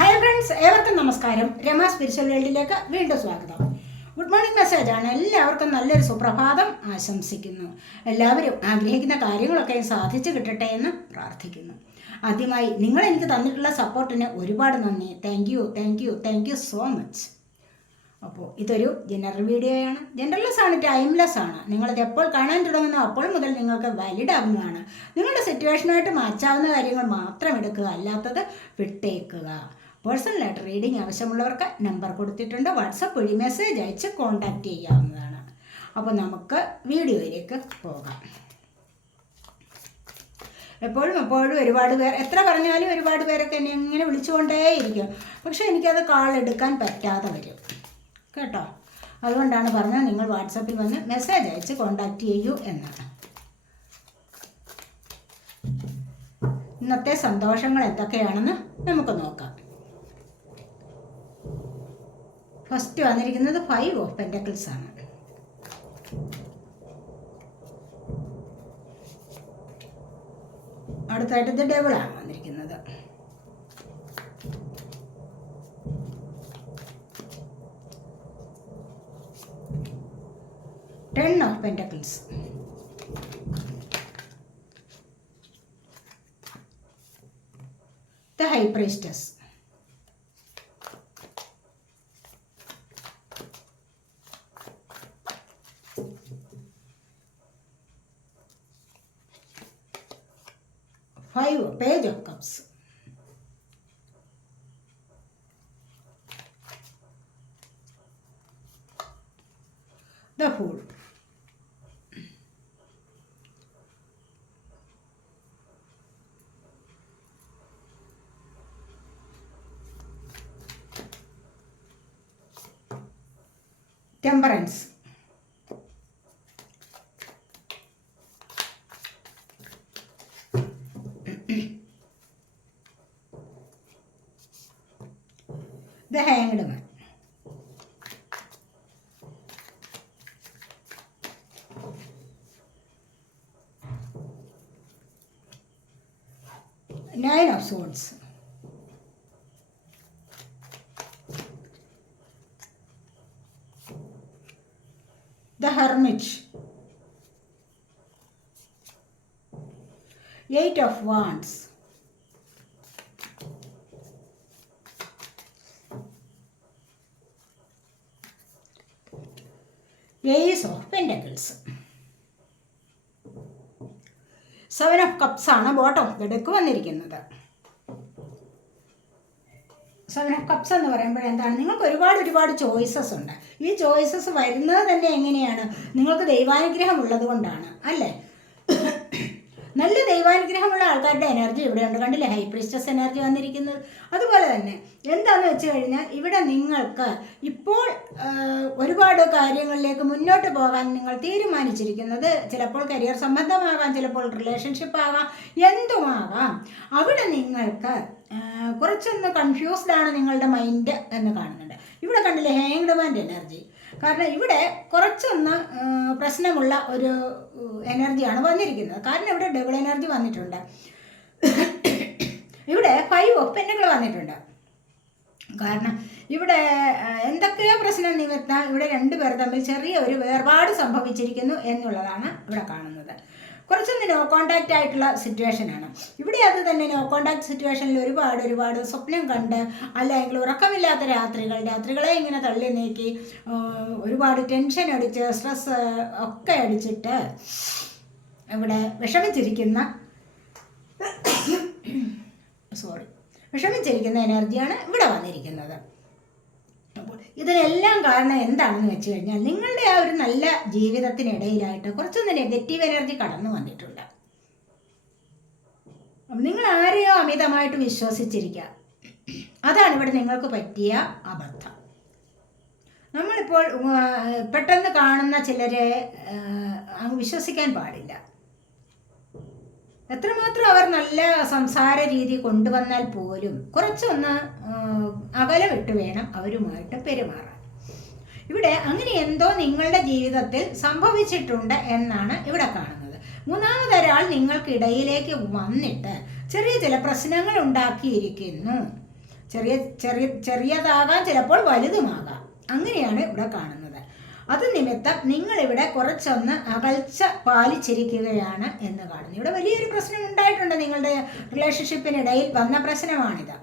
Hi friends, ഏവർക്കും നമസ്കാരം. Rama spiritual വേൾഡിലേക്ക് വീണ്ടും സ്വാഗതം. ഗുഡ് മോർണിംഗ് മെസ്സേജാണ്. എല്ലാവർക്കും നല്ലൊരു സുപ്രഭാതം ആശംസിക്കുന്നു. എല്ലാവരും ആഗ്രഹിക്കുന്ന കാര്യങ്ങളൊക്കെ സാധിച്ചു കിട്ടട്ടെ എന്ന് പ്രാർത്ഥിക്കുന്നു. ആദ്യമായി നിങ്ങൾ എനിക്ക് തന്നിട്ടുള്ള സപ്പോർട്ടിന് ഒരുപാട് നന്ദി. Thank you so much. അപ്പോൾ ഇതൊരു ജനറൽ വീഡിയോയാണ്. ജനറൽലെസ് ആണ്, ടൈംലെസ് ആണ്. നിങ്ങളിത് എപ്പോൾ കാണാൻ തുടങ്ങുന്നോ അപ്പോൾ മുതൽ നിങ്ങൾക്ക് വാലിഡ് ആവുന്നതാണ്. നിങ്ങളുടെ സിറ്റുവേഷനായിട്ട് മാച്ചാവുന്ന കാര്യങ്ങൾ മാത്രം എടുക്കുക, അല്ലാത്തത് വിട്ടേക്കുക. പേഴ്സണലായിട്ട് റീഡിംഗ് ആവശ്യമുള്ളവർക്ക് നമ്പർ കൊടുത്തിട്ടുണ്ട്. വാട്സപ്പ് വഴി മെസ്സേജ് അയച്ച് കോൺടാക്റ്റ് ചെയ്യാവുന്നതാണ്. അപ്പോൾ നമുക്ക് വീഡിയോയിലേക്ക് പോകാം. എപ്പോഴും ഒരുപാട് പേർ എത്ര പറഞ്ഞാലും ഒരുപാട് പേരൊക്കെ എന്നെ ഇങ്ങനെ വിളിച്ചുകൊണ്ടേയിരിക്കും. പക്ഷേ എനിക്കത് കാൾ എടുക്കാൻ പറ്റാതെ വരും കേട്ടോ. അതുകൊണ്ടാണ് പറഞ്ഞത് നിങ്ങൾ വാട്സപ്പിൽ വന്ന് മെസ്സേജ് അയച്ച് കോൺടാക്റ്റ് ചെയ്യൂ എന്നാണ്. ഇന്നത്തെ സന്തോഷങ്ങൾ എന്തൊക്കെയാണെന്ന് നമുക്ക് നോക്കാം. ഫസ്റ്റ് വന്നിരിക്കുന്നത് 5 ഓഫ് പെൻറ്റക്കിൾസ് ആണ്. അടുത്തായിട്ട് ഇത് ഡബിളാണ് വന്നിരിക്കുന്നത്. Ten of Pentacles. The High Priestess. Page of Cups. The Fool. Temperance. The Hanged Man. Nine of Swords. The Hermit. 8 of Wands. Ace of Pentacles. 7 of Cups ആണ് ബോട്ടം ഓഫ് ദ ഡെക്ക് വന്നിരിക്കുന്നത്. 7 of cups എന്ന് പറയുമ്പോൾ എന്താണ്, നിങ്ങൾക്ക് ഒരുപാട് choices ഉണ്ട്. ഈ choices വരുന്നത് തന്നെ എങ്ങനെയാണ്, നിങ്ങൾക്ക് ദൈവാനുഗ്രഹം ഉള്ളത് കൊണ്ടാണ് അല്ലേ. നല്ല ദൈവാനുഗ്രഹമുള്ള ആൾക്കാരുടെ എനർജി ഇവിടെയുണ്ട്. കണ്ടില്ലേ, ഹൈ പ്രീസ്റ്റസ് എനർജി വന്നിരിക്കുന്നത്. അതുപോലെ തന്നെ എന്താണെന്ന് വെച്ച് കഴിഞ്ഞാൽ ഇവിടെ നിങ്ങൾക്ക് ഇപ്പോൾ ഒരുപാട് കാര്യങ്ങളിലേക്ക് മുന്നോട്ട് പോകാൻ നിങ്ങൾ തീരുമാനിച്ചിരിക്കുന്നത് ചിലപ്പോൾ കരിയർ സംബന്ധമാകാം, ചിലപ്പോൾ റിലേഷൻഷിപ്പ് ആകാം, എന്തുമാകാം. അവിടെ നിങ്ങൾക്ക് കുറച്ചൊന്ന് കൺഫ്യൂസ്ഡ് ആണ് നിങ്ങളുടെ മൈൻഡ് എന്ന് കാണുന്നുണ്ട്. ഇവിടെ കണ്ടില്ലേ, ഹാങ്ഡ് മാൻ്റെ എനർജി. കാരണം ഇവിടെ കുറച്ചൊന്ന് പ്രശ്നമുള്ള ഒരു എനർജിയാണ് വന്നിരിക്കുന്നത്. കാരണം ഇവിടെ ഡബിൾ എനർജി വന്നിട്ടുണ്ട്. ഇവിടെ 5 ഓഫ് പെൻറ്റക്കിൾ വന്നിട്ടുണ്ട്. കാരണം ഇവിടെ എന്തൊക്കെയോ പ്രശ്നം നിമിത്തം ഇവിടെ രണ്ടുപേർ തമ്മിൽ ചെറിയ ഒരു വേർപാട് സംഭവിച്ചിരിക്കുന്നു എന്നുള്ളതാണ് ഇവിടെ കാണുന്നത്. കുറച്ചൊന്ന് നോ കോണ്ടാക്റ്റ് ആയിട്ടുള്ള സിറ്റുവേഷനാണ് ഇവിടെ. അത് തന്നെ നോ കോണ്ടാക്ട് സിറ്റുവേഷനിൽ ഒരുപാട് സ്വപ്നം കണ്ട്, അല്ലെങ്കിൽ ഉറക്കമില്ലാത്ത രാത്രികളെ ഇങ്ങനെ തള്ളി നീക്കി ഒരുപാട് ടെൻഷൻ അടിച്ച് സ്ട്രെസ് ഒക്കെ അടിച്ചിട്ട് ഇവിടെ വിഷമിച്ചിരിക്കുന്ന എനർജിയാണ് ഇവിടെ വന്നിരിക്കുന്നത്. അപ്പോൾ ഇതിനെല്ലാം കാരണം എന്താണെന്ന് വെച്ച് കഴിഞ്ഞാൽ നിങ്ങളുടെ ആ ഒരു നല്ല ജീവിതത്തിനിടയിലായിട്ട് കുറച്ചൊന്ന് നെഗറ്റീവ് എനർജി കടന്നു വന്നിട്ടുണ്ട്. നിങ്ങൾ ആരെയോ അമിതമായിട്ട് വിശ്വസിച്ചിരിക്കുക, അതാണ് ഇവിടെ നിങ്ങൾക്ക് പറ്റിയ അബദ്ധം. നമ്മളിപ്പോൾ പെട്ടെന്ന് കാണുന്ന ചിലരെ അങ്ങ് വിശ്വസിക്കാൻ പാടില്ല. എത്രമാത്രം അവർ നല്ല സംസാര രീതി കൊണ്ടുവന്നാൽ പോലും കുറച്ചൊന്ന് അകലമിട്ട് വേണം അവരുമായിട്ട് പെരുമാറാൻ. ഇവിടെ അങ്ങനെ എന്തോ നിങ്ങളുടെ ജീവിതത്തിൽ സംഭവിച്ചിട്ടുണ്ട് എന്നാണ് ഇവിടെ കാണുന്നത്. മൂന്നാമതൊരാൾ നിങ്ങൾക്കിടയിലേക്ക് വന്നിട്ട് ചെറിയ ചില പ്രശ്നങ്ങൾ ഉണ്ടാക്കിയിരിക്കുന്നു. ചെറിയതാകാം, ചിലപ്പോൾ വലുതുമാകാം. അങ്ങനെയാണ് ഇവിടെ കാണുന്നത്. അത് നിമിത്തം നിങ്ങളിവിടെ കുറച്ചൊന്ന് അകൽച്ച പാലിച്ചിരിക്കുകയാണ് എന്ന് കാണുന്നു. ഇവിടെ വലിയൊരു പ്രശ്നം ഉണ്ടായിട്ടുണ്ട്. നിങ്ങളുടെ റിലേഷൻഷിപ്പിനിടയിൽ വന്ന പ്രശ്നമാണിത്.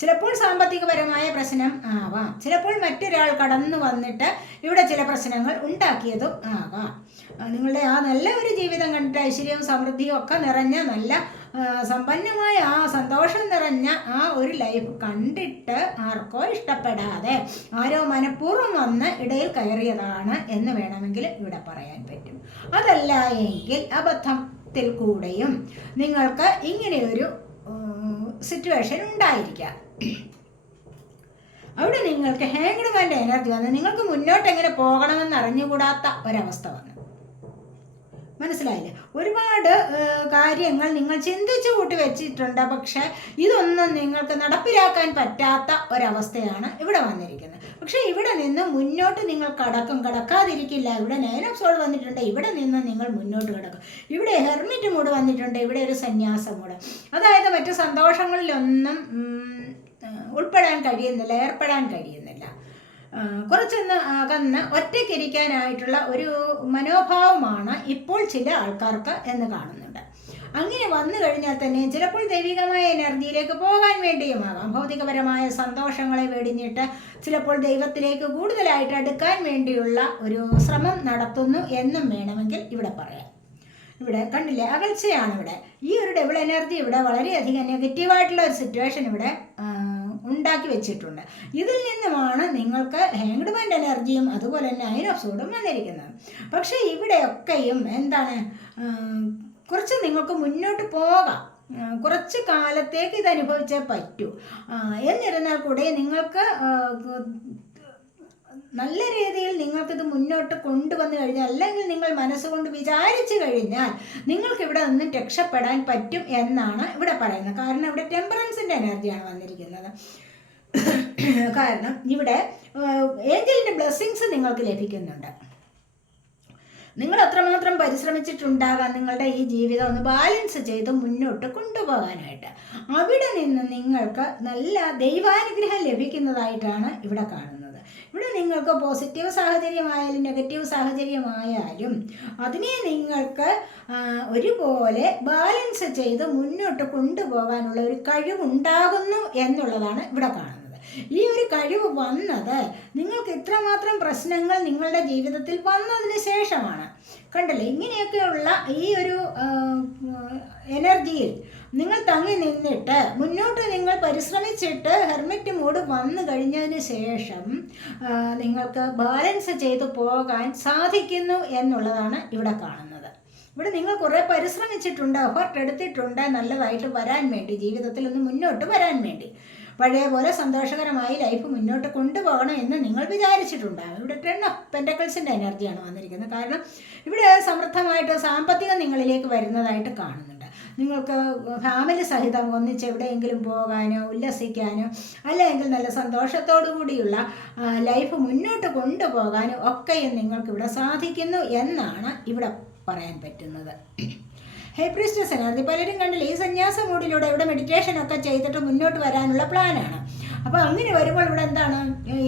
ചിലപ്പോൾ സാമ്പത്തികപരമായ പ്രശ്നം ആവാം, ചിലപ്പോൾ മറ്റൊരാൾ കടന്നു വന്നിട്ട് ഇവിടെ ചില പ്രശ്നങ്ങൾ ഉണ്ടാക്കിയതും ആകാം. നിങ്ങളുടെ ആ നല്ല ഒരു ജീവിതം കണ്ടിട്ട് ഐശ്വര്യവും സമൃദ്ധിയും ഒക്കെ നിറഞ്ഞ നല്ല സമ്പന്നമായ ആ സന്തോഷം നിറഞ്ഞ ആ ഒരു ലൈഫ് കണ്ടിട്ട് ആർക്കോ ഇഷ്ടപ്പെടാതെ ആരോ മനഃപൂർവ്വം വന്ന് ഇടയിൽ കയറിയതാണ് എന്ന് വേണമെങ്കിൽ ഇവിടെ പറയാൻ പറ്റും. അതല്ല എങ്കിൽ അബദ്ധത്തിൽ കൂടെയും നിങ്ങൾക്ക് ഇങ്ങനെയൊരു സിറ്റുവേഷൻ ഉണ്ടായിരിക്കാം. അവിടെ നിങ്ങൾക്ക് ഹാങ്ഡ് മാൻ്റെ എനർജി വന്ന് നിങ്ങൾക്ക് മുന്നോട്ട് എങ്ങനെ പോകണമെന്ന് അറിഞ്ഞുകൂടാത്ത ഒരവസ്ഥ വന്നു. മനസ്സിലായില്ലേ? ഒരുപാട് കാര്യങ്ങൾ നിങ്ങൾ ചിന്തിച്ചു കൂട്ടി വെച്ചിട്ടുണ്ട്, പക്ഷെ ഇതൊന്നും നിങ്ങൾക്ക് നടപ്പിലാക്കാൻ പറ്റാത്ത ഒരവസ്ഥയാണ് ഇവിടെ വന്നിരിക്കുന്നത്. പക്ഷെ ഇവിടെ നിന്ന് മുന്നോട്ട് നിങ്ങൾ കടക്കാതിരിക്കില്ല. ഇവിടെ 9 of Swords വന്നിട്ടുണ്ട്, ഇവിടെ നിന്ന് നിങ്ങൾ മുന്നോട്ട് കിടക്കും. ഇവിടെ ഹെർമിറ്റ് മൂഡ് വന്നിട്ടുണ്ട്, ഇവിടെ ഒരു സന്യാസം മൂഡ്. അതായത് മറ്റു സന്തോഷങ്ങളിലൊന്നും ഉൾപ്പെടാൻ കഴിയുന്നില്ല, ഏർപ്പെടാൻ കഴിയുന്നില്ല. കുറച്ചൊന്ന് അകന്ന് ഒറ്റയ്ക്കിരിക്കാനായിട്ടുള്ള ഒരു മനോഭാവമാണ് ഇപ്പോൾ ചില ആൾക്കാർക്ക് എന്ന് കാണുന്നുണ്ട്. അങ്ങനെ വന്നു കഴിഞ്ഞാൽ തന്നെ ചിലപ്പോൾ ദൈവികമായ എനർജിയിലേക്ക് പോകാൻ വേണ്ടിയുമാകാം. ഭൗതികപരമായ സന്തോഷങ്ങളെ വെടിഞ്ഞിട്ട് ചിലപ്പോൾ ദൈവത്തിലേക്ക് കൂടുതലായിട്ട് അടുക്കാൻ വേണ്ടിയുള്ള ഒരു ശ്രമം നടത്തുന്നു എന്നും വേണമെങ്കിൽ ഇവിടെ പറയാം. ഇവിടെ കണ്ടില്ലേ, അകൽച്ചയാണ് ഇവിടെ. ഈ ഒരു ഡബിൾ എനർജി ഇവിടെ വളരെയധികം നെഗറ്റീവായിട്ടുള്ള ഒരു സിറ്റുവേഷൻ ഇവിടെ ഉണ്ടാക്കി വെച്ചിട്ടുണ്ട്. ഇതിൽ നിന്നുമാണ് നിങ്ങൾക്ക് ഹാങ്ഡ് മാൻ എനർജിയും അതുപോലെ തന്നെ 9 of Swords വന്നിരിക്കുന്നത്. പക്ഷേ ഇവിടെയൊക്കെയും എന്താണ്, കുറച്ച് നിങ്ങൾക്ക് മുന്നോട്ട് പോകാം, കുറച്ച് കാലത്തേക്ക് ഇത് അനുഭവിച്ചേ പറ്റൂ. എന്നിരുന്നാൽ കൂടെ നിങ്ങൾക്ക് നല്ല രീതിയിൽ നിങ്ങൾക്കിത് മുന്നോട്ട് കൊണ്ടുവന്നു കഴിഞ്ഞാൽ, അല്ലെങ്കിൽ നിങ്ങൾ മനസ്സുകൊണ്ട് വിചാരിച്ചു കഴിഞ്ഞാൽ നിങ്ങൾക്കിവിടെ നിന്നും രക്ഷപ്പെടാൻ പറ്റും എന്നാണ് ഇവിടെ പറയുന്നത്. കാരണം ഇവിടെ ടെമ്പറൻസിൻ്റെ എനർജിയാണ് വന്നിരിക്കുന്നത്. കാരണം ഇവിടെ ഏഞ്ചലിൻ്റെ ബ്ലെസ്സിങ്സ് നിങ്ങൾക്ക് ലഭിക്കുന്നുണ്ട്. നിങ്ങൾ അത്രമാത്രം പരിശ്രമിച്ചിട്ടുണ്ടാകാം നിങ്ങളുടെ ഈ ജീവിതം ഒന്ന് ബാലൻസ് ചെയ്ത് മുന്നോട്ട് കൊണ്ടുപോകാനായിട്ട്. അവിടെ നിന്ന് നിങ്ങൾക്ക് നല്ല ദൈവാനുഗ്രഹം ലഭിക്കുന്നതായിട്ടാണ് ഇവിടെ കാണുന്നത്. ഇവിടെ നിങ്ങൾക്ക് പോസിറ്റീവ് സാഹചര്യമായാലും നെഗറ്റീവ് സാഹചര്യമായാലും അതിനെ നിങ്ങൾക്ക് ഒരുപോലെ ബാലൻസ് ചെയ്ത് മുന്നോട്ട് കൊണ്ടുപോകാനുള്ള ഒരു കഴിവുണ്ടാകുന്നു എന്നുള്ളതാണ് ഇവിടെ കാണുന്നത്. ഈ ഒരു കഴിവ് വന്നത് നിങ്ങൾക്ക് ഇത്രമാത്രം പ്രശ്നങ്ങൾ നിങ്ങളുടെ ജീവിതത്തിൽ വന്നതിന് ശേഷമാണ്. കണ്ടല്ലേ, ഇങ്ങനെയൊക്കെയുള്ള ഈ ഒരു എനർജിയിൽ നിങ്ങൾ തങ്ങി നിന്നിട്ട് മുന്നോട്ട് നിങ്ങൾ പരിശ്രമിച്ചിട്ട് ഹെർമിറ്റ് മൂഡ് വന്നു കഴിഞ്ഞതിന് ശേഷം നിങ്ങൾക്ക് ബാലൻസ് ചെയ്തു പോകാൻ സാധിക്കുന്നു എന്നുള്ളതാണ് ഇവിടെ കാണുന്നത്. ഇവിടെ നിങ്ങൾ കുറേ പരിശ്രമിച്ചിട്ടുണ്ട്, എഫർട്ട് എടുത്തിട്ടുണ്ട് നല്ലതായിട്ട് വരാൻ വേണ്ടി, ജീവിതത്തിൽ ഒന്ന് മുന്നോട്ട് വരാൻ വേണ്ടി. പഴയ പോലെ സന്തോഷകരമായി ലൈഫ് മുന്നോട്ട് കൊണ്ടുപോകണം എന്ന് നിങ്ങൾ വിചാരിച്ചിട്ടുണ്ടാകും. ഇവിടെ 10 of Pentacles എനർജിയാണ് വന്നിരിക്കുന്നത്. കാരണം ഇവിടെ സമൃദ്ധമായിട്ട് സാമ്പത്തികം നിങ്ങളിലേക്ക് വരുന്നതായിട്ട് കാണുന്നുണ്ട്. നിങ്ങൾക്ക് ഫാമിലി സഹിതം ഒന്നിച്ച് എവിടെയെങ്കിലും പോകാനോ ഉല്ലസിക്കാനോ അല്ലെങ്കിൽ നല്ല സന്തോഷത്തോടു കൂടിയുള്ള ലൈഫ് മുന്നോട്ട് കൊണ്ടുപോകാനോ ഒക്കെയും നിങ്ങൾക്കിവിടെ സാധിക്കുന്നു എന്നാണ് ഇവിടെ പറയാൻ പറ്റുന്നത്. ഹൈ പ്രീസ്റ്റസ് എനർജി പലരും കണ്ടില്ല, ഈ സന്യാസ മൂഡിലൂടെ ഇവിടെ മെഡിറ്റേഷനൊക്കെ ചെയ്തിട്ട് മുന്നോട്ട് വരാനുള്ള പ്ലാനാണ്. അപ്പോൾ അങ്ങനെ വരുമ്പോൾ ഇവിടെ എന്താണ്,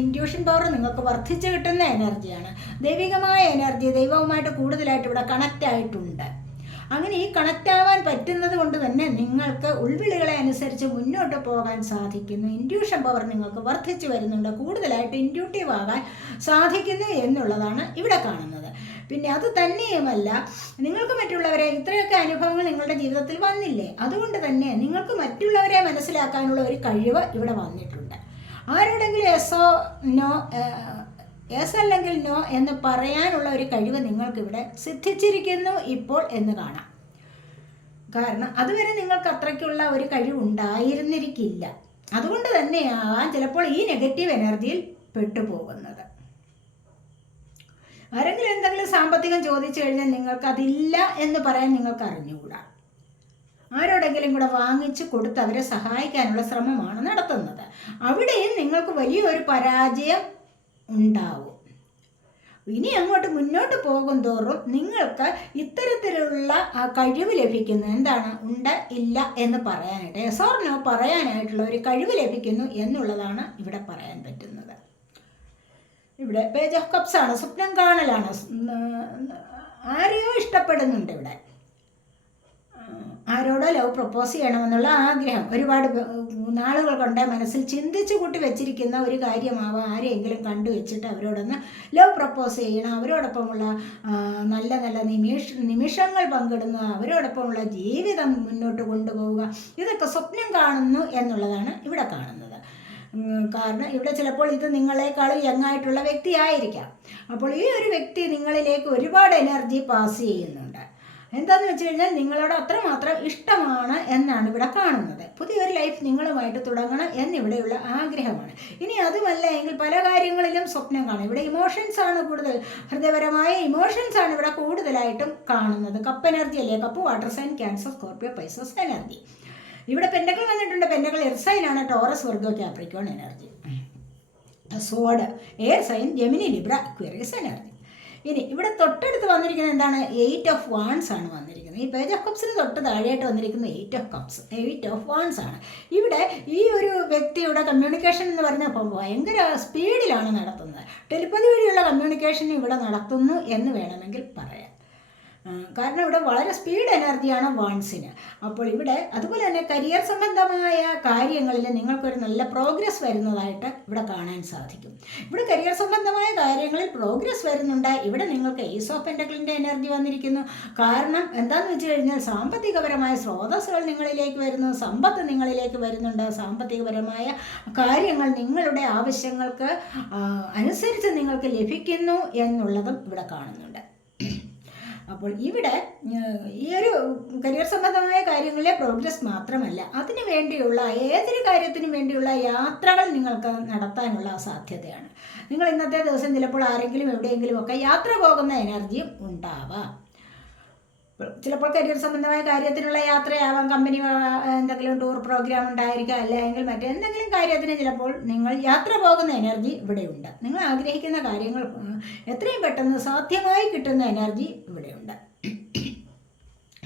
ഇൻറ്റ്യൂഷൻ പവർ നിങ്ങൾക്ക് വർദ്ധിച്ച് കിട്ടുന്ന എനർജിയാണ്. ദൈവികമായ എനർജി ദൈവവുമായിട്ട് കൂടുതലായിട്ട് ഇവിടെ കണക്റ്റ് ആയിട്ടുണ്ട്. അങ്ങനെ ഈ കണക്റ്റ് ആവാൻ പറ്റുന്നത് കൊണ്ട് തന്നെ നിങ്ങൾക്ക് ഉൾവിളികളെ അനുസരിച്ച് മുന്നോട്ട് പോകാൻ സാധിക്കുന്നു. ഇൻറ്റ്യൂഷൻ പവർ നിങ്ങൾക്ക് വർദ്ധിച്ചു വരുന്നുണ്ട്, കൂടുതലായിട്ട് ഇൻറ്റ്യൂട്ടീവ് ആകാൻ സാധിക്കുന്നു എന്നുള്ളതാണ് ഇവിടെ കാണുന്നത്. പിന്നെ അത് തന്നെയുമല്ല, നിങ്ങൾക്ക് മറ്റുള്ളവരെ ഇത്രയൊക്കെ അനുഭവങ്ങൾ നിങ്ങളുടെ ജീവിതത്തിൽ വന്നില്ലേ, അതുകൊണ്ട് തന്നെ നിങ്ങൾക്ക് മറ്റുള്ളവരെ മനസ്സിലാക്കാനുള്ള ഒരു കഴിവ് ഇവിടെ വന്നിട്ടുണ്ട്. ആരോടെങ്കിലും എസോ നോ, യെസ് അല്ലെങ്കിൽ നോ എന്ന് പറയാനുള്ള ഒരു കഴിവ് നിങ്ങൾക്കിവിടെ സിദ്ധിച്ചിരിക്കുന്നു ഇപ്പോൾ എന്ന് കാണാം. കാരണം അതുവരെ നിങ്ങൾക്ക് അത്രയ്ക്കുള്ള ഒരു കഴിവ് ഉണ്ടായിരുന്നിരിക്കില്ല. അതുകൊണ്ട് തന്നെയാകാം ചിലപ്പോൾ ഈ നെഗറ്റീവ് എനർജിയിൽ പെട്ടുപോകുന്നത്. ആരെങ്കിലും എന്തെങ്കിലും സാമ്പത്തികം ചോദിച്ചു കഴിഞ്ഞാൽ നിങ്ങൾക്ക് അതില്ല എന്ന് പറയാൻ നിങ്ങൾക്ക് അറിഞ്ഞുകൂടാ. ആരോടെങ്കിലും കൂടെ വാങ്ങിച്ച് കൊടുത്ത് അവരെ സഹായിക്കാനുള്ള ശ്രമമാണ് നടത്തുന്നത്. അവിടെയും നിങ്ങൾക്ക് വലിയൊരു പരാജയം ഉണ്ടാവും. ഇനി അങ്ങോട്ട് മുന്നോട്ട് പോകും തോറും നിങ്ങൾക്ക് ഇത്തരത്തിലുള്ള കഴിവ് ലഭിക്കുന്നു. എന്താണ്? ഉണ്ട് ഇല്ല എന്ന് പറയാനായിട്ട്, യെസ് ഓർ നോ പറയാനായിട്ടുള്ള ഒരു കഴിവ് ലഭിക്കുന്നു എന്നുള്ളതാണ് ഇവിടെ പറയാൻ പറ്റുന്നത്. ഇവിടെ പേജ് ഓഫ് കപ്സ് ആണ്, സ്വപ്നം കാണലാണ്. ആരെയോ ഇഷ്ടപ്പെടുന്നുണ്ട് ഇവിടെ, ആരോടോ ലവ് പ്രപ്പോസ് ചെയ്യണമെന്നുള്ള ആഗ്രഹം ഒരുപാട് നാളുകൾ കൊണ്ട് മനസ്സിൽ ചിന്തിച്ചു കൂട്ടി വെച്ചിരിക്കുന്ന ഒരു കാര്യമാവാം. ആരെയെങ്കിലും കണ്ടുവച്ചിട്ട് അവരോടൊന്ന് ലവ് പ്രപ്പോസ് ചെയ്യണം, അവരോടൊപ്പമുള്ള നല്ല നല്ല നിമിഷങ്ങൾ പങ്കിടുന്ന, അവരോടൊപ്പമുള്ള ജീവിതം മുന്നോട്ട് കൊണ്ടുപോവുക, ഇതൊക്കെ സ്വപ്നം കാണുന്നു എന്നുള്ളതാണ് ഇവിടെ കാണുന്നത്. കാരണം ഇവിടെ ചിലപ്പോൾ ഇത് നിങ്ങളെക്കാളും യങ്ങായിട്ടുള്ള വ്യക്തിയായിരിക്കാം. അപ്പോൾ ഈ ഒരു വ്യക്തി നിങ്ങളിലേക്ക് ഒരുപാട് എനർജി പാസ് ചെയ്യുന്നുണ്ട്. എന്താണെന്ന് വെച്ച് കഴിഞ്ഞാൽ നിങ്ങളോട് അത്രമാത്രം ഇഷ്ടമാണ് എന്നാണ് ഇവിടെ കാണുന്നത്. പുതിയൊരു ലൈഫ് നിങ്ങളുമായിട്ട് തുടങ്ങണം എന്നിവിടെയുള്ള ആഗ്രഹമാണ്. ഇനി അതുമല്ല എങ്കിൽ പല കാര്യങ്ങളിലും സ്വപ്നം കാണും. ഇവിടെ ഇമോഷൻസ് ആണ് കൂടുതൽ, ഹൃദയപരമായ ഇമോഷൻസ് ആണ് ഇവിടെ കൂടുതലായിട്ടും കാണുന്നത്. കപ്പ് എനർജി അല്ലേ, cup water sign, Cancer, Scorpio, Pisces energy. ഇവിടെ പെൻഡകൾ വന്നിട്ടുണ്ട്. പെൻഡകൾ എർത്ത് സൈനാണ്, Taurus, Virgo, Capricorn energy. Sword air sign, Gemini, Libra, Aquarius energy. ഇനി ഇവിടെ തൊട്ടടുത്ത് വന്നിരിക്കുന്നത് എന്താണ്? 8 ഓഫ് വാൻസ് ആണ് വന്നിരിക്കുന്നത്. ഈ പേജ് ഓഫ് കപ്സിന് തൊട്ട് താഴെയായിട്ട് വന്നിരിക്കുന്നത് 8 ഓഫ് കപ്സ്, 8 ഓഫ് വാൻസ് ആണ്. ഇവിടെ ഈ ഒരു വ്യക്തിയുടെ കമ്മ്യൂണിക്കേഷൻ എന്ന് പറഞ്ഞപ്പോൾ ഭയങ്കര സ്പീഡിലാണ് നടത്തുന്നത്. ടെലിപ്പതി വഴിയുള്ള കമ്മ്യൂണിക്കേഷൻ ഇവിടെ നടത്തുന്നു എന്ന് വേണമെങ്കിൽ പറയാം. കാരണം ഇവിടെ വളരെ സ്പീഡ് എനർജിയാണ് വാൺസിന്. അപ്പോൾ ഇവിടെ അതുപോലെ തന്നെ കരിയർ സംബന്ധമായ കാര്യങ്ങളിൽ നിങ്ങൾക്കൊരു നല്ല പ്രോഗ്രസ് വരുന്നതായിട്ട് ഇവിടെ കാണാൻ സാധിക്കും. ഇവിടെ കരിയർ സംബന്ധമായ കാര്യങ്ങളിൽ പ്രോഗ്രസ് വരുന്നുണ്ട്. ഇവിടെ നിങ്ങൾക്ക് ഏസ് ഓഫ് പെന്റക്കിളിൻ്റെ എനർജി വന്നിരിക്കുന്നു. കാരണം എന്താണെന്ന് വെച്ച് കഴിഞ്ഞാൽ സാമ്പത്തികപരമായ സ്രോതസ്സുകൾ നിങ്ങളിലേക്ക് വരുന്നു, സമ്പത്ത് നിങ്ങളിലേക്ക് വരുന്നുണ്ട്. സാമ്പത്തികപരമായ കാര്യങ്ങൾ നിങ്ങളുടെ ആവശ്യങ്ങൾക്ക് അനുസരിച്ച് നിങ്ങൾക്ക് ലഭിക്കുന്നു എന്നുള്ളതും ഇവിടെ കാണുന്നുണ്ട്. അപ്പോൾ ഇവിടെ ഈ ഒരു കരിയർ സംബന്ധമായ കാര്യങ്ങളിലെ പ്രോഗ്രസ് മാത്രമല്ല, അതിനു വേണ്ടിയുള്ള ഏതൊരു കാര്യത്തിനും വേണ്ടിയുള്ള യാത്രകൾ നിങ്ങൾക്ക് നടത്താനുള്ള സാധ്യതയാണ്. നിങ്ങൾ ഇന്നത്തെ ദിവസം ചിലപ്പോൾ ആരെങ്കിലും എവിടെയെങ്കിലുമൊക്കെ യാത്ര പോകുന്ന എനർജിയും ഉണ്ടാവാം. ചിലപ്പോൾ കരിയർ സംബന്ധമായ കാര്യത്തിനുള്ള യാത്രയാവാം, കമ്പനി എന്തെങ്കിലും ടൂർ പ്രോഗ്രാം ഉണ്ടായിരിക്കാം, അല്ലെങ്കിൽ മറ്റെന്തെങ്കിലും കാര്യത്തിന് ചിലപ്പോൾ നിങ്ങൾ യാത്ര പോകുന്ന എനർജി ഇവിടെയുണ്ട്. നിങ്ങൾ ആഗ്രഹിക്കുന്ന കാര്യങ്ങൾ എത്രയും പെട്ടെന്ന് സാധ്യമായി കിട്ടുന്ന എനർജി ഇവിടെയുണ്ട്.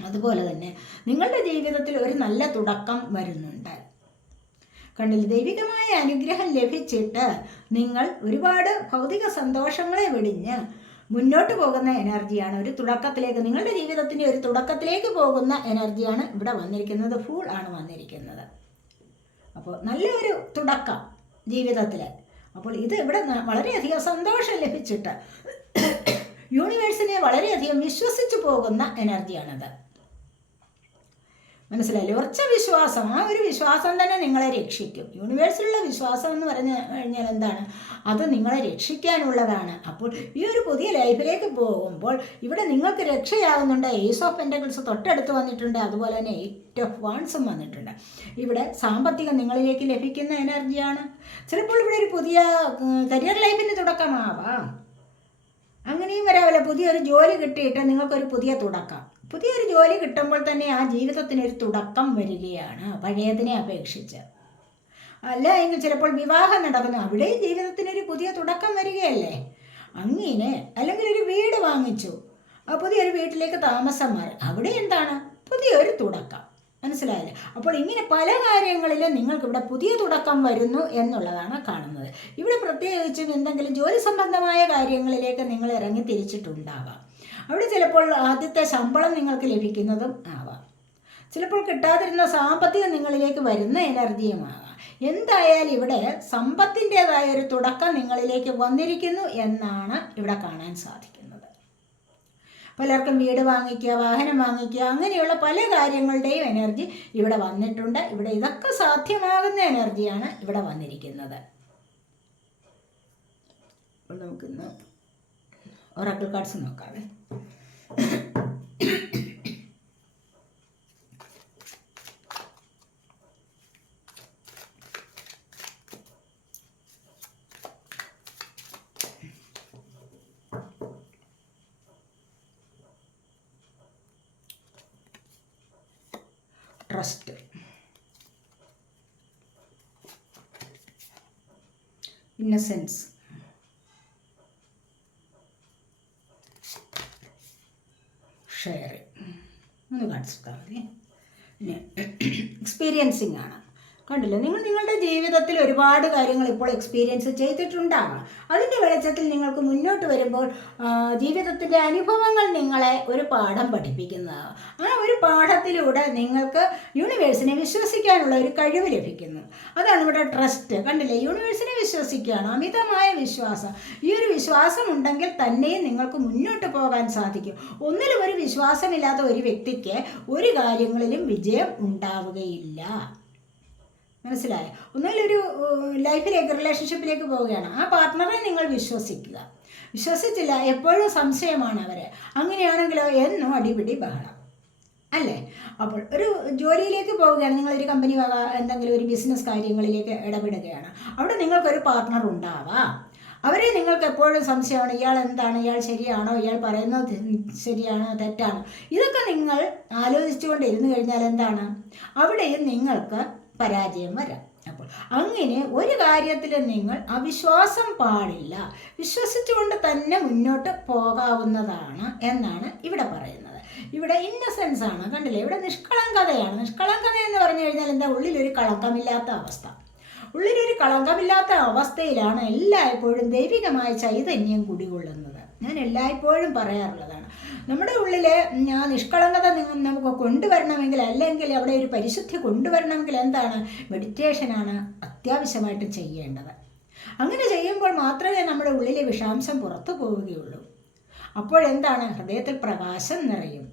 അതുപോലെ തന്നെ നിങ്ങളുടെ ജീവിതത്തിൽ ഒരു നല്ല തുടക്കം വരുന്നുണ്ട്. കണ്ടില്ല, ദൈവികമായ അനുഗ്രഹം ലഭിച്ചിട്ട് നിങ്ങൾ ഒരുപാട് ഭൗതിക സന്തോഷങ്ങളെ വെടിഞ്ഞ് മുന്നോട്ട് പോകുന്ന എനർജിയാണ്. ഒരു തുടക്കത്തിലേക്ക്, നിങ്ങളുടെ ജീവിതത്തിൻ്റെ ഒരു തുടക്കത്തിലേക്ക് പോകുന്ന എനർജിയാണ് ഇവിടെ വന്നിരിക്കുന്നത്. ഫൂൾ ആണ് വന്നിരിക്കുന്നത്. അപ്പോൾ നല്ലൊരു തുടക്കം ജീവിതത്തിൽ. അപ്പോൾ ഇത് ഇവിടെ വളരെയധികം സന്തോഷം ലഭിച്ചിട്ട് യൂണിവേഴ്സിനെ വളരെയധികം വിശ്വസിച്ച് പോകുന്ന എനർജിയാണത്. മനസ്സിലായില്ലേ? ഉറച്ച വിശ്വാസം, ആ ഒരു വിശ്വാസം തന്നെ നിങ്ങളെ രക്ഷിക്കും. യൂണിവേഴ്സിലുള്ള വിശ്വാസം എന്ന് പറഞ്ഞു കഴിഞ്ഞാൽ എന്താണ്? അത് നിങ്ങളെ രക്ഷിക്കാനുള്ളതാണ്. അപ്പോൾ ഈ ഒരു പുതിയ ലൈഫിലേക്ക് പോകുമ്പോൾ ഇവിടെ നിങ്ങൾക്ക് രക്ഷയാകുന്നുണ്ട്. ഏസ് ഓഫ് പെന്റക്കിൾസ് തൊട്ടടുത്ത് വന്നിട്ടുണ്ട്. അതുപോലെ തന്നെ 8 ഓഫ് വാൺസും വന്നിട്ടുണ്ട്. ഇവിടെ സാമ്പത്തികം നിങ്ങളിലേക്ക് ലഭിക്കുന്ന എനർജിയാണ്. ചിലപ്പോൾ ഇവിടെ ഒരു പുതിയ കരിയർ ലൈഫിന് തുടക്കമാവാം. അങ്ങനെയും വരാമല്ലോ. പുതിയൊരു ജോലി കിട്ടിയിട്ട് നിങ്ങൾക്കൊരു പുതിയ തുടക്കം. പുതിയൊരു ജോലി കിട്ടുമ്പോൾ തന്നെ ആ ജീവിതത്തിനൊരു തുടക്കം വരികയാണ് പഴയതിനെ അപേക്ഷിച്ച്. അല്ല എങ്കിൽ ചിലപ്പോൾ വിവാഹം നടക്കുന്നു, അവിടെയും ജീവിതത്തിനൊരു പുതിയ തുടക്കം വരികയല്ലേ. അങ്ങനെ അല്ലെങ്കിൽ ഒരു വീട് വാങ്ങിച്ചു, പുതിയൊരു വീട്ടിലേക്ക് താമസം മാറി, അവിടെ എന്താണ്? പുതിയൊരു തുടക്കം. മനസ്സിലായില്ലേ? അപ്പോൾ ഇങ്ങനെ പല കാര്യങ്ങളിലും നിങ്ങൾക്കിവിടെ പുതിയ തുടക്കം വരുന്നു എന്നുള്ളതാണ് കാണുന്നത്. ഇവിടെ പ്രത്യേകിച്ചും എന്തെങ്കിലും ജോലി സംബന്ധമായ കാര്യങ്ങളിലേക്ക് നിങ്ങൾ ഇറങ്ങി തിരിച്ചിട്ടുണ്ടാവാം. അവിടെ ചിലപ്പോൾ ആദ്യത്തെ ശമ്പളം നിങ്ങൾക്ക് ലഭിക്കുന്നതും ആവാം. ചിലപ്പോൾ കിട്ടാതിരുന്ന സാമ്പത്തികം നിങ്ങളിലേക്ക് വരുന്ന എനർജിയുമാകാം. എന്തായാലും ഇവിടെ സമ്പത്തിൻ്റെതായ ഒരു തുടക്കം നിങ്ങളിലേക്ക് വന്നിരിക്കുന്നു എന്നാണ് ഇവിടെ കാണാൻ സാധിക്കുന്നത്. പലർക്കും വീട് വാങ്ങിക്കുക, വാഹനം വാങ്ങിക്കുക, അങ്ങനെയുള്ള പല കാര്യങ്ങളുടെയും എനർജി ഇവിടെ വന്നിട്ടുണ്ട്. ഇവിടെ ഇതൊക്കെ സാധ്യമാകുന്ന എനർജിയാണ് ഇവിടെ വന്നിരിക്കുന്നത്. അപ്പോൾ നമുക്കിന്ന് ഒറാക്കിൾ കാർഡ്സ് നോക്കാവേ. ട്രസ്റ്റ്, ഇന്നസെൻസ്, കാർഡ്സ് എടുത്താൽ മതി. പിന്നെ എക്സ്പീരിയൻസിങ് ആണ്, കണ്ടില്ലേ? നിങ്ങളുടെ ജീവിതത്തിൽ ഒരുപാട് കാര്യങ്ങൾ ഇപ്പോൾ എക്സ്പീരിയൻസ് ചെയ്തിട്ടുണ്ടാകാം. അതിൻ്റെ വെളിച്ചത്തിൽ നിങ്ങൾക്ക് മുന്നോട്ട് വരുമ്പോൾ ജീവിതത്തിൻ്റെ അനുഭവങ്ങൾ നിങ്ങളെ ഒരു പാഠം പഠിപ്പിക്കുന്നതാണ്. ആ ഒരു പാഠത്തിലൂടെ നിങ്ങൾക്ക് യൂണിവേഴ്സിനെ വിശ്വസിക്കാനുള്ള ഒരു കഴിവ് ലഭിക്കുന്നു. അതാണ് ഇവിടെ ട്രസ്റ്റ്. കണ്ടില്ലേ? യൂണിവേഴ്സിനെ വിശ്വസിക്കുകയാണ്, അമിതമായ വിശ്വാസം. ഈ ഒരു വിശ്വാസം ഉണ്ടെങ്കിൽ തന്നെയും നിങ്ങൾക്ക് മുന്നോട്ട് പോകാൻ സാധിക്കും. ഒന്നിലും ഒരു വിശ്വാസമില്ലാത്ത ഒരു വ്യക്തിക്ക് ഒരു കാര്യങ്ങളിലും വിജയം ഉണ്ടാവുകയില്ല. മനസ്സിലായോ? ഒന്നുമില്ലൊരു ലൈഫിലേക്ക്, റിലേഷൻഷിപ്പിലേക്ക് പോവുകയാണ്, ആ പാർട്ട്ണറെ നിങ്ങൾ വിശ്വസിക്കുക. വിശ്വസിച്ചില്ല, എപ്പോഴും സംശയമാണ് അവർ. അങ്ങനെയാണെങ്കിലോ എന്നും അടിപിടി ബഹളം, അല്ലേ? അപ്പോൾ ഒരു ജോലിയിലേക്ക് പോവുകയാണ്, നിങ്ങളൊരു കമ്പനി വക എന്തെങ്കിലും ഒരു ബിസിനസ് കാര്യങ്ങളിലേക്ക് ഇടപെടുകയാണ്. അവിടെ നിങ്ങൾക്കൊരു പാർട്ട്ണർ ഉണ്ടാവാം. അവരെ നിങ്ങൾക്ക് എപ്പോഴും സംശയമാണ്, ഇയാൾ എന്താണ്, ഇയാൾ ശരിയാണോ, ഇയാൾ പറയുന്നത് ശരിയാണോ തെറ്റാണോ, ഇതൊക്കെ നിങ്ങൾ ആലോചിച്ചുകൊണ്ടിരുന്നു കഴിഞ്ഞാൽ എന്താണ്, അവിടെയും നിങ്ങൾക്ക് പരാജയം വരാം. അപ്പോൾ അങ്ങനെ ഒരു കാര്യത്തിൽ നിങ്ങൾ അവിശ്വാസം പാടില്ല, വിശ്വസിച്ചുകൊണ്ട് തന്നെ മുന്നോട്ട് പോകാവുന്നതാണ് എന്നാണ് ഇവിടെ പറയുന്നത്. ഇവിടെ ഇന്നസെൻസ് ആണ്, കണ്ടില്ലേ? ഇവിടെ നിഷ്കളങ്കതയാണ്. നിഷ്കളങ്കത എന്ന് പറഞ്ഞു കഴിഞ്ഞാൽ എന്താ? ഉള്ളിലൊരു കളങ്കമില്ലാത്ത അവസ്ഥ. ഉള്ളിലൊരു കളങ്കമില്ലാത്ത അവസ്ഥയിലാണ് എല്ലായ്പ്പോഴും ദൈവികമായ ചൈതന്യം കുടികൊള്ളുന്നത്. ഞാൻ എല്ലായ്പ്പോഴും പറയാറുള്ളതാണ്, നമ്മുടെ ഉള്ളിൽ ആ നിഷ്കളങ്കത നമുക്ക് കൊണ്ടുവരണമെങ്കിൽ, അല്ലെങ്കിൽ അവിടെ ഒരു പരിശുദ്ധി കൊണ്ടുവരണമെങ്കിൽ എന്താണ്? മെഡിറ്റേഷനാണ് അത്യാവശ്യമായിട്ട് ചെയ്യേണ്ടത്. അങ്ങനെ ചെയ്യുമ്പോൾ മാത്രമേ നമ്മുടെ ഉള്ളിലെ വിഷാംശം പുറത്തു പോവുകയുള്ളൂ. അപ്പോഴെന്താണ്? ഹൃദയത്തിൽ പ്രകാശം നിറയും.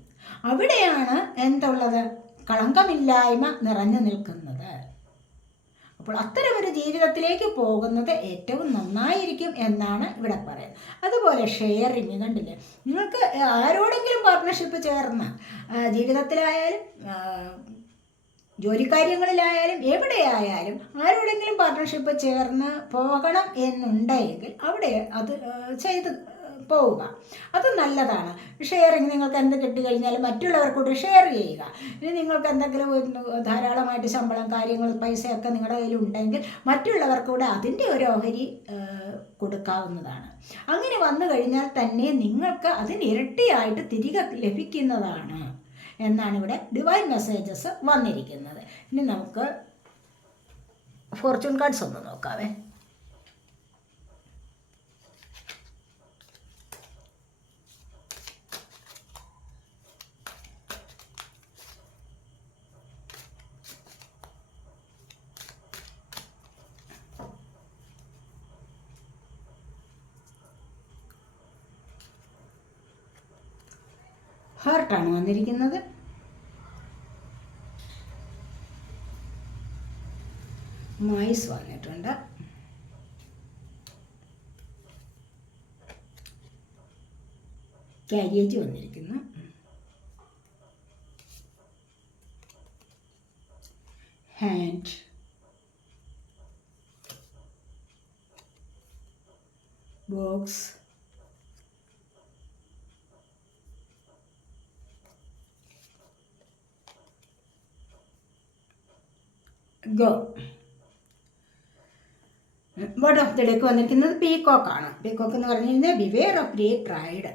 അവിടെയാണ് എന്തുള്ളത്? കളങ്കമില്ലായ്മ നിറഞ്ഞു നിൽക്കുന്നത്. അപ്പോൾ അത്തരമൊരു ജീവിതത്തിലേക്ക് പോകുന്നത് ഏറ്റവും നന്നായിരിക്കും എന്നാണ് ഇവിടെ പറയുന്നത്. അതുപോലെ ഷെയറിങ്, കണ്ടില്ലേ? നിങ്ങൾക്ക് ആരോടെങ്കിലും പാർട്ട്ണർഷിപ്പ് ചേർന്ന് ജീവിതത്തിലായാലും ജോലിക്കാര്യങ്ങളിലായാലും എവിടെയായാലും ആരോടെങ്കിലും പാർട്ട്ണർഷിപ്പ് ചേർന്ന് പോകണം എന്നുണ്ടെങ്കിൽ അവിടെ അത് ചെയ്ത് പോവുക. അത് നല്ലതാണ്. ഷെയറിങ്, നിങ്ങൾക്ക് എന്ത് കിട്ടിക്കഴിഞ്ഞാലും മറ്റുള്ളവർക്കൂടെ ഷെയർ ചെയ്യുക. ഇനി നിങ്ങൾക്ക് എന്തെങ്കിലും ധാരാളമായിട്ട് ശമ്പളം, കാര്യങ്ങൾ, പൈസയൊക്കെ നിങ്ങളുടെ കയ്യിലുണ്ടെങ്കിൽ മറ്റുള്ളവർക്കൂടെ അതിൻ്റെ ഒരു ഓഹരി കൊടുക്കാവുന്നതാണ്. അങ്ങനെ വന്നു കഴിഞ്ഞാൽ തന്നെ നിങ്ങൾക്ക് അതിന് ഇരട്ടിയായിട്ട് തിരികെ ലഭിക്കുന്നതാണ് എന്നാണ് ഇവിടെ ഡിവൈൻ മെസ്സേജസ് വന്നിരിക്കുന്നത്. ഇനി നമുക്ക് ഫോർച്യൂൺ കാർഡ്സ് ഒന്ന് നോക്കാവേ. ഹാർട്ടാണ് വന്നിരിക്കുന്നത്. മൈസ് വന്നിട്ടുണ്ട്. കാരിയേജ് വന്നിരിക്കുന്നു. Hand, box, go. Bottom of the deck വന്നിരിക്കുന്നത് പീകോക്ക് ആണ്. പീകോക്ക് എന്ന് പറഞ്ഞു കഴിഞ്ഞാൽ ബിവെയർ ഓഫ് ഗ്രേറ്റ് പ്രൈഡ്.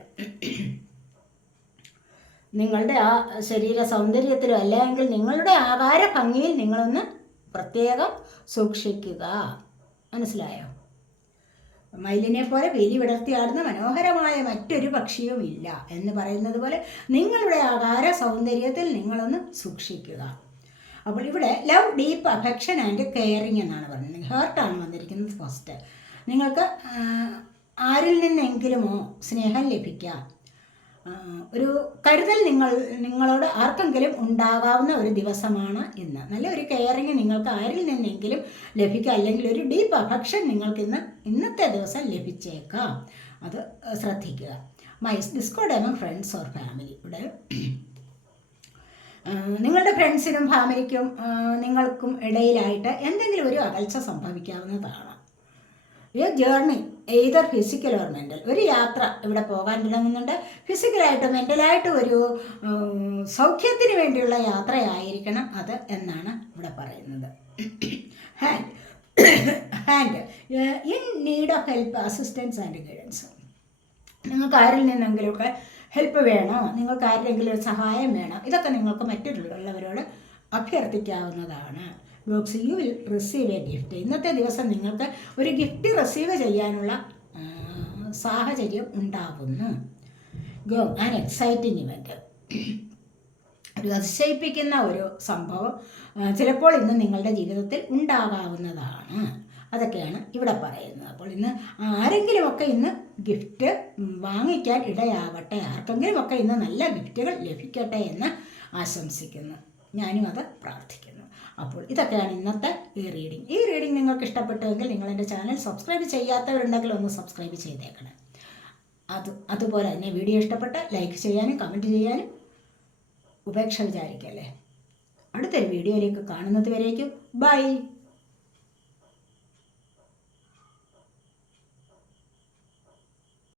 നിങ്ങളുടെ ആ ശരീര സൗന്ദര്യത്തിലോ അല്ലെങ്കിൽ നിങ്ങളുടെ ആകാര ഭംഗിയിൽ നിങ്ങളൊന്ന് പ്രത്യേകം സൂക്ഷിക്കുക. മനസ്സിലായോ? മയിലിനെ പോലെ പീലി വിടർത്തിയാടുന്ന മനോഹരമായ മറ്റൊരു പക്ഷിയും ഇല്ല എന്ന് പറയുന്നത് പോലെ നിങ്ങളുടെ ആകാര സൗന്ദര്യത്തിൽ നിങ്ങളൊന്ന് സൂക്ഷിക്കുക. അപ്പോൾ ഇവിടെ love, deep affection and caring എന്നാണ് പറയുന്നത്. ഹേർട്ടാണ് വന്നിരിക്കുന്നത് ഫസ്റ്റ്. നിങ്ങൾക്ക് ആരിൽ നിന്നെങ്കിലുമോ സ്നേഹം ലഭിക്കാം. ഒരു കരുതൽ നിങ്ങളോട് ആർക്കെങ്കിലും ഉണ്ടാകാവുന്ന ഒരു ദിവസമാണ് ഇന്ന്. നല്ലൊരു കെയറിങ് നിങ്ങൾക്ക് ആരിൽ നിന്നെങ്കിലും ലഭിക്കാം, അല്ലെങ്കിൽ ഒരു ഡീപ്പ് അഫെക്ഷൻ നിങ്ങൾക്ക് ഇന്നത്തെ ദിവസം ലഭിച്ചേക്കാം. അത് ശ്രദ്ധിക്കുക. Mice Discord among friends or family. ഇവിടെ നിങ്ങളുടെ ഫ്രണ്ട്സിനും ഫാമിലിക്കും നിങ്ങൾക്കും ഇടയിലായിട്ട് എന്തെങ്കിലും ഒരു അകൽച്ച സംഭവിക്കാവുന്നതാണ്. ഈ journey either physical or mental, ഒരു യാത്ര ഇവിടെ പോകാൻ തുടങ്ങുന്നുണ്ട്. ഫിസിക്കലായിട്ടും മെൻ്റലായിട്ടും ഒരു സൗഖ്യത്തിന് വേണ്ടിയുള്ള യാത്രയായിരിക്കണം അത് എന്നാണ് ഇവിടെ പറയുന്നത്. Hand in need of help, assistance and guidance. നിങ്ങൾക്ക് ആരിൽ നിന്നെങ്കിലുമൊക്കെ ഹെൽപ്പ് വേണോ, നിങ്ങൾക്ക് ആരുടെയെങ്കിലും ഒരു സഹായം വേണോ, ഇതൊക്കെ നിങ്ങൾക്ക് മറ്റുള്ളവരോട് അഭ്യർത്ഥിക്കാവുന്നതാണ്. Box you will receive a gift. ഇന്നത്തെ ദിവസം നിങ്ങൾക്ക് ഒരു ഗിഫ്റ്റ് റിസീവ് ചെയ്യാനുള്ള സാഹചര്യം ഉണ്ടാകുന്നു. Go an exciting event. ഒരു അതിശയിപ്പിക്കുന്ന ഒരു സംഭവം ചിലപ്പോൾ ഇന്ന് നിങ്ങളുടെ ജീവിതത്തിൽ ഉണ്ടാകാവുന്നതാണ്. അതൊക്കെയാണ് ഇവിടെ പറയുന്നത്. അപ്പോൾ ഇന്ന് ആരെങ്കിലുമൊക്കെ ഇന്ന് ഗിഫ്റ്റ് വാങ്ങിക്കാൻ ഇടയാവട്ടെ, ആർക്കെങ്കിലുമൊക്കെ ഇന്ന് നല്ല ഗിഫ്റ്റുകൾ ലഭിക്കട്ടെ എന്ന് ആശംസിക്കുന്നു. ഞാനും അത് പ്രാർത്ഥിക്കുന്നു. അപ്പോൾ ഇതൊക്കെയാണ് ഇന്നത്തെ ഈ റീഡിംഗ്. ഈ റീഡിംഗ് നിങ്ങൾക്ക് ഇഷ്ടപ്പെട്ടുവെങ്കിൽ നിങ്ങൾ എൻ്റെ ചാനൽ സബ്സ്ക്രൈബ് ചെയ്യാത്തവരുണ്ടെങ്കിൽ ഒന്ന് സബ്സ്ക്രൈബ് ചെയ്തേക്കണം. അതുപോലെ തന്നെ വീഡിയോ ഇഷ്ടപ്പെട്ട ലൈക്ക് ചെയ്യാനും കമൻറ്റ് ചെയ്യാനും ഉപേക്ഷ വിചാരിക്കല്ലേ. അടുത്തൊരു വീഡിയോയിലേക്ക് കാണുന്നത് വരേക്കും ബൈ.